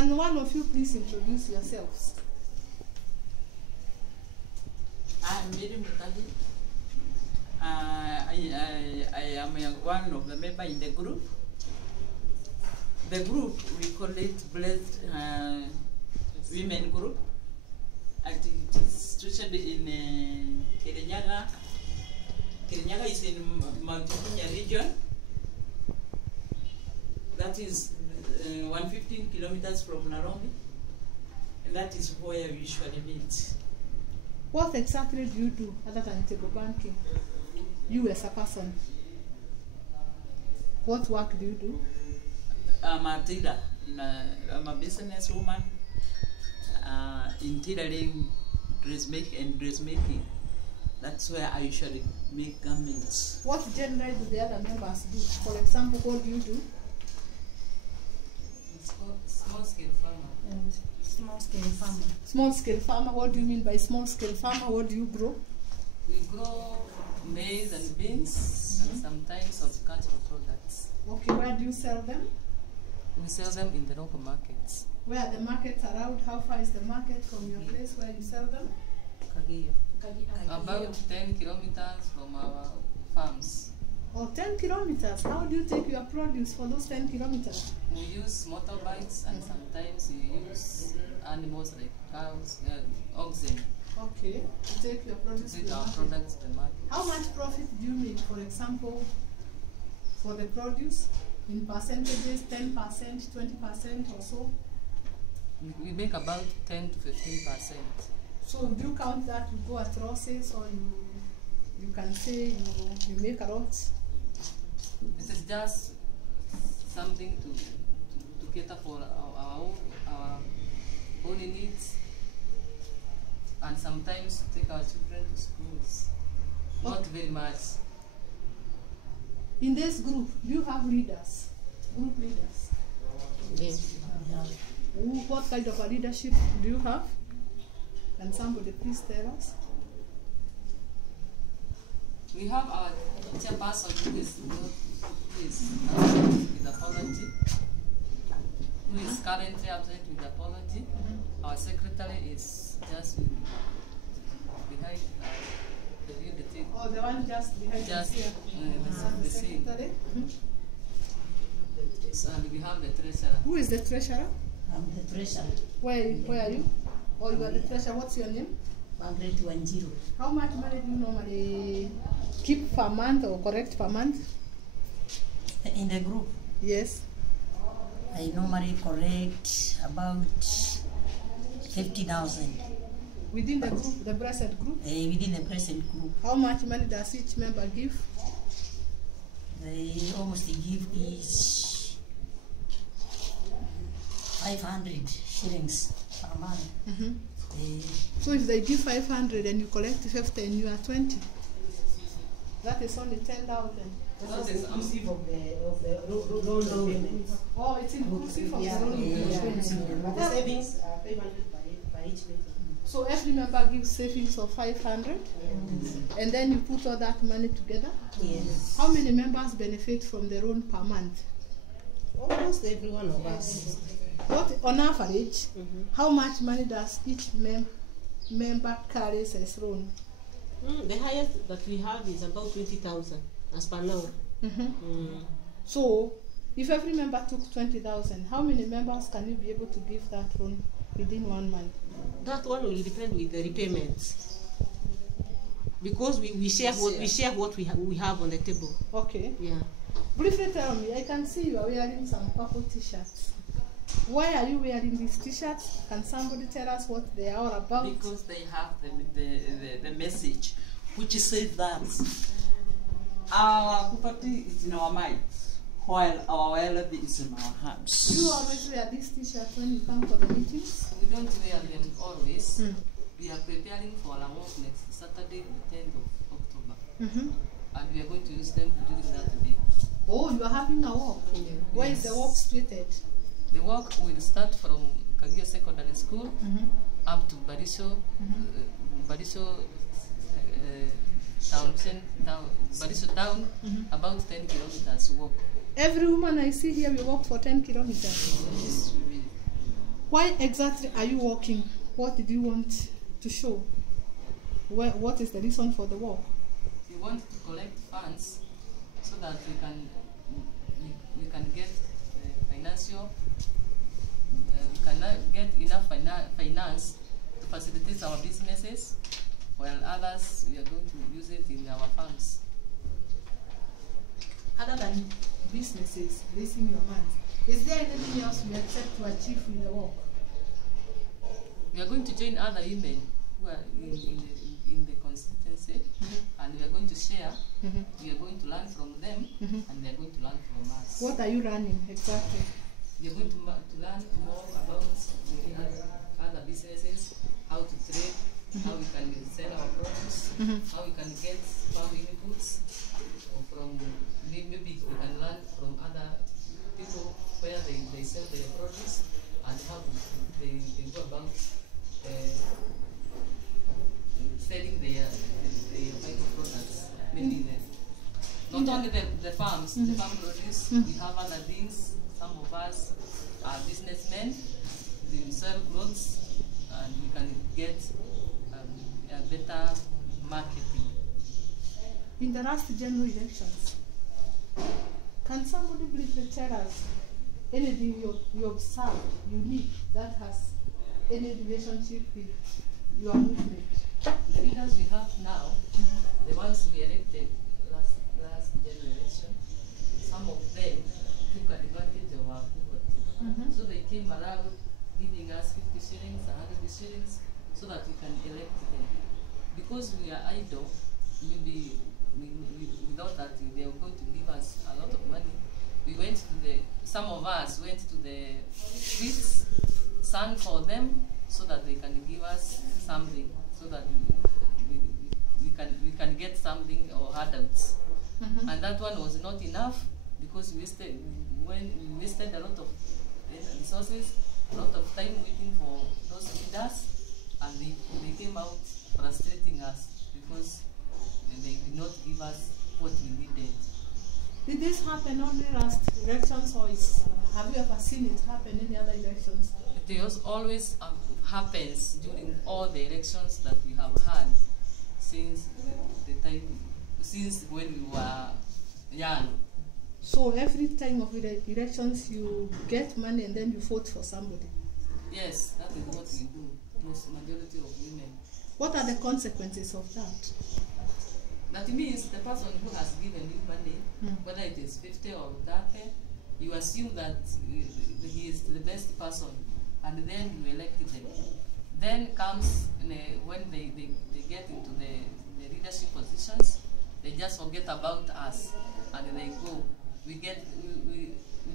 Can one of you please introduce yourselves? I'm Mary Mutahi. I am one of the members in the group. The group, we call it Blessed Women Group. And it is situated in Kirinyaga. Kirinyaga is in Mount Kenya region. That is 115 kilometers from Nairobi. And that is where we usually meet. What exactly do you do other than table banking? You as a person. What work do you do? I'm a tailor. I'm a businesswoman in tailoring, dressmaking. That's where I usually make garments. What generally do the other members do? For example, what do you do? Small scale farmer. Small scale farmer. Small scale farmer. What do you mean by small scale farmer? What do you grow? We grow maize and beans and sometimes agricultural products. Okay, where do you sell them? We sell them in the local markets. Where are the markets around? How far is the market from your place where you sell them? Kagio. About 10 kilometers from our farms. Oh, 10 kilometers. How do you take your produce for those 10 kilometers? We use motorbikes and sometimes we use animals like cows, oxen. Okay, to take your produce to the Our market. products to the market. How much profit do you make, for example, for the produce? In percentages, 10%, 20% or so? We make about 10 to 15%. So do you count that you go at losses, or you can say you make a lot? This is just something to cater for our own needs, and sometimes take our children to schools. Not very much. In this group, do you have leaders? Group leaders? Yes. What kind of a leadership do you have? Can somebody please tell us? We have our chairperson who is absent with apology, who is currently absent with apology. Our secretary is just behind the table. Oh, the one just behind Just us here. the scene. Secretary? And we have the treasurer. Who is the treasurer? I'm the treasurer. Where are you? Or you are the treasurer? What's your name? Margaret Wanjiru. How much money do you normally keep per month or correct per month? In the group, Yes. I normally collect about 50,000 Within the group, the Blessed group? within the present group. How much money does each member give? They almost give each 500 shillings per month. So if they give 500 and you collect 50 and you are 20, that is only 10,000. That is inclusive of the loan payments. Oh, it's inclusive of the loan payments. But the savings are 500 by each person. So every member gives savings of 500, and then you put all that money together. Yes. How many members benefit from the loan per month? Almost every one of us. What, on average, how much money does each member carries as loan? The highest that we have is about 20,000 as per now. So, if every member took 20,000, how many members can you be able to give that loan within 1 month? That one will depend with the repayments. Because we share what we have on the table. Okay. Yeah. Briefly tell me, I can see you are wearing some purple t-shirts. Why are you wearing these t-shirts? Can somebody tell us what they are all about? Because they have the message, which says that our property is in our minds, while our wealth is in our hands. You always wear these t-shirts when you come for the meetings? We don't wear them always. We are preparing for our walk next Saturday, the 10th of October. And we are going to use them during that day. Oh, you are having a walk? Where is the walk situated? The walk will start from Kagio Secondary School up to Barisho, Barisho town, about 10 kilometers walk. Every woman I see here will walk for 10 kilometers. Yes, Why exactly are you working? What did you want to show? What is the reason for the work? We want to collect funds so that we can get financial. We cannot get enough finance to facilitate our businesses, while others we are going to use it in our farms. Other than businesses raising your hands, is there anything else you expect to achieve with the work? We are going to join other women who are in the constituency, and we are going to share. We are going to learn from them, and they are going to learn from us. What are you running exactly? We are going to learn more about other businesses, how to trade, how we can sell our products, how we can get farm inputs from, maybe we can learn from other people where they sell their produce and how they go about selling their final products. Maybe not only the farms, the farm produce, we have other things. Some of us are businessmen, we sell clothes, and we can get a better marketing. In the last general elections, can somebody briefly tell us anything you observed unique that has any relationship with your movement? The leaders we have now, the ones we elected last general election, some of them took advantage of our poverty. So they came around giving us 50 shillings, 100 shillings, so that we can elect them. Because we are idle, maybe we thought that they were going to give us a lot of money. We went to some of us went to the streets, sang for them, so that they can give us something, so that we can get something or handouts. And that one was not enough, because we wasted a lot of resources, a lot of time waiting for those leaders, and they came out frustrating us because they did not give us what we needed. Did this happen only last elections, or have you ever seen it happen in the other elections? It always happens during all the elections that we have had since when we were young. So every time of the elections, you get money and then you vote for somebody? Yes, that is what we do, majority of women. What are the consequences of that? That means the person who has given you money, whether it is 50 or 30, you assume that he is the best person, and then you elected them. Then comes when they get into the leadership positions, they just forget about us, and they go. We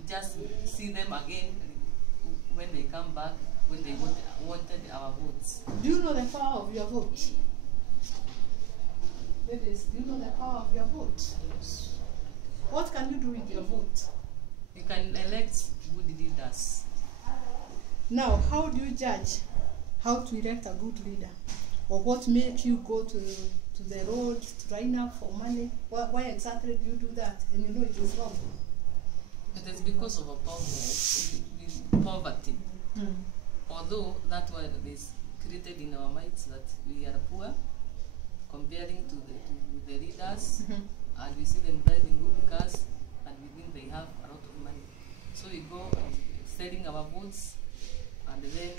just see them again when they come back, when they wanted our votes. Do you know the power of your vote? Ladies, do you know the power of your vote? Yes. What can you do with your vote? You can elect good leaders. Now, how do you judge how to elect a good leader? Or what makes you go to the road to line up for money? Why exactly do you do that? And you know it is wrong. It is because of our poverty. Although that word is created in our minds that we are poor, comparing to the leaders, and we see them driving good cars, and we think they have a lot of money. So we go selling our votes, and then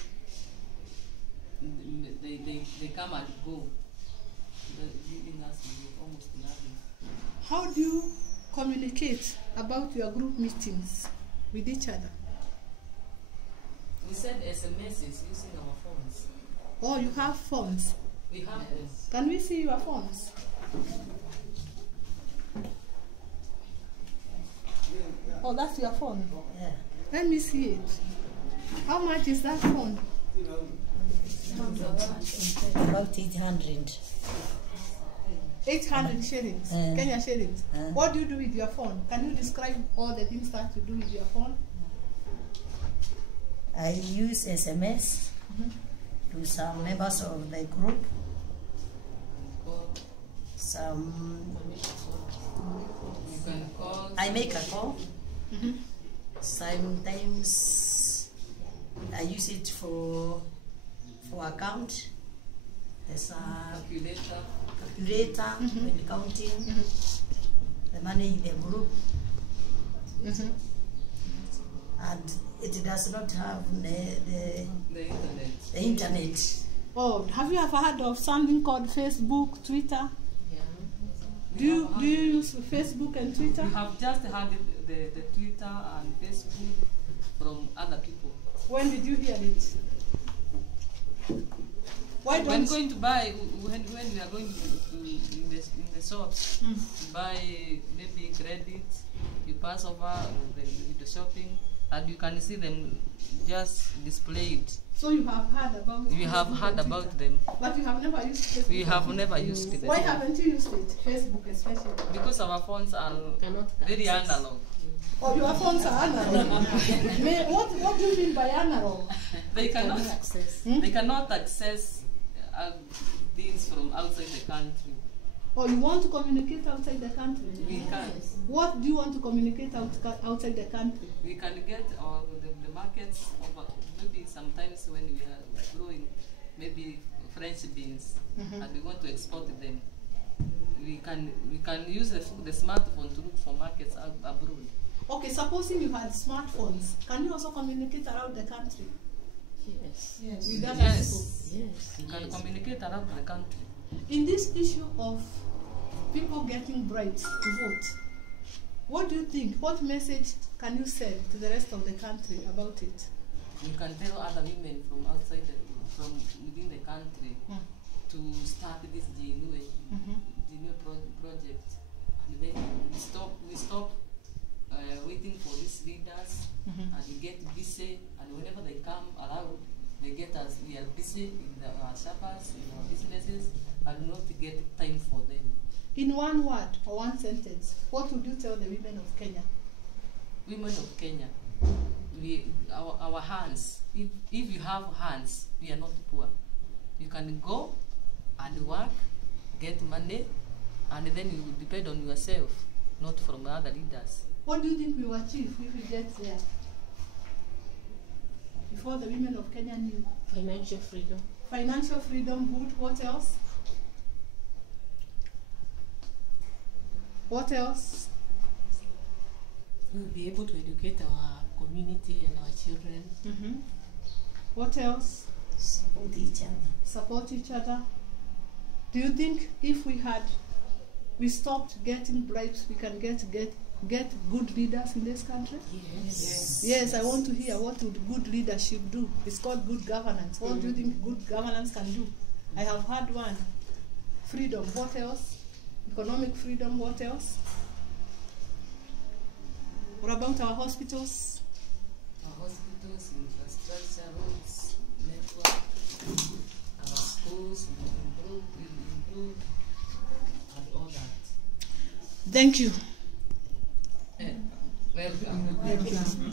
they come and go, leaving us with almost nothing. How do you communicate about your group meetings with each other? We send SMSs using our phones. Oh, you have phones? We have them. Can we see your phones? Oh, that's your phone? Yeah. Let me see it. How much is that phone? About 800. 800 shillings, Kenya shillings. What do you do with your phone? Can you describe all the things that you do with your phone? I use SMS to some members of the group. You can call. I make a call. Sometimes I use it for account. There's a calculator when counting the money in the group. And it does not have the internet. Oh, have you ever heard of something called Facebook, Twitter? Yeah. Do you use Facebook and Twitter? We have just had the Twitter and Facebook from other people. When did you hear it? Why When don't going to buy, when we are going to in the shops, to buy maybe credit, you pass over the shopping, and you can see them just displayed. So you have heard about We have Facebook heard and about Twitter, them. but you have never used Facebook. We have never used it. Why haven't you used it? Facebook especially. Because our phones are Cannot very access. analog. Oh, your phones are analog. What do you mean by analog? They cannot access. they cannot access things from outside the country. Or you want to communicate outside the country? We can. What do you want to communicate outside the country? We can get the markets of maybe sometimes when we are growing maybe French beans and we want to export them. We can use the smartphone to look for markets abroad. Okay, supposing you had smartphones, can you also communicate around the country? Yes. Yes. With other Yes. people? Yes. You can communicate around the country. In this issue of people getting bribes to vote, what do you think? What message can you send to the rest of the country about it? You can tell other women from outside, from within the country, to start this GNU project, and then we stop waiting for these leaders, and we get busy, and whenever they come around, they get us. We are busy in our shoppers, in our businesses, and not get time for them. In one word or one sentence, what would you tell the women of Kenya? Women of Kenya, our hands. If you have hands, we are not poor. You can go and work, get money, and then you depend on yourself, not from other leaders. What do you think we will achieve if we get there? Before the women of Kenya knew. Financial freedom. Financial freedom, good. What else? What else? We'll be able to educate our community and our children. What else? Support each other. Support each other. Do you think if we stopped getting bribes, we can get good leaders in this country? Yes. Yes, I want to hear what would good leadership do. It's called good governance. What do you think good governance can do? I have had one. Freedom, what else? Economic freedom, what else? What about our hospitals? Our hospitals, infrastructure, roads, network, our schools, will improve, and all that. Thank you. Welcome.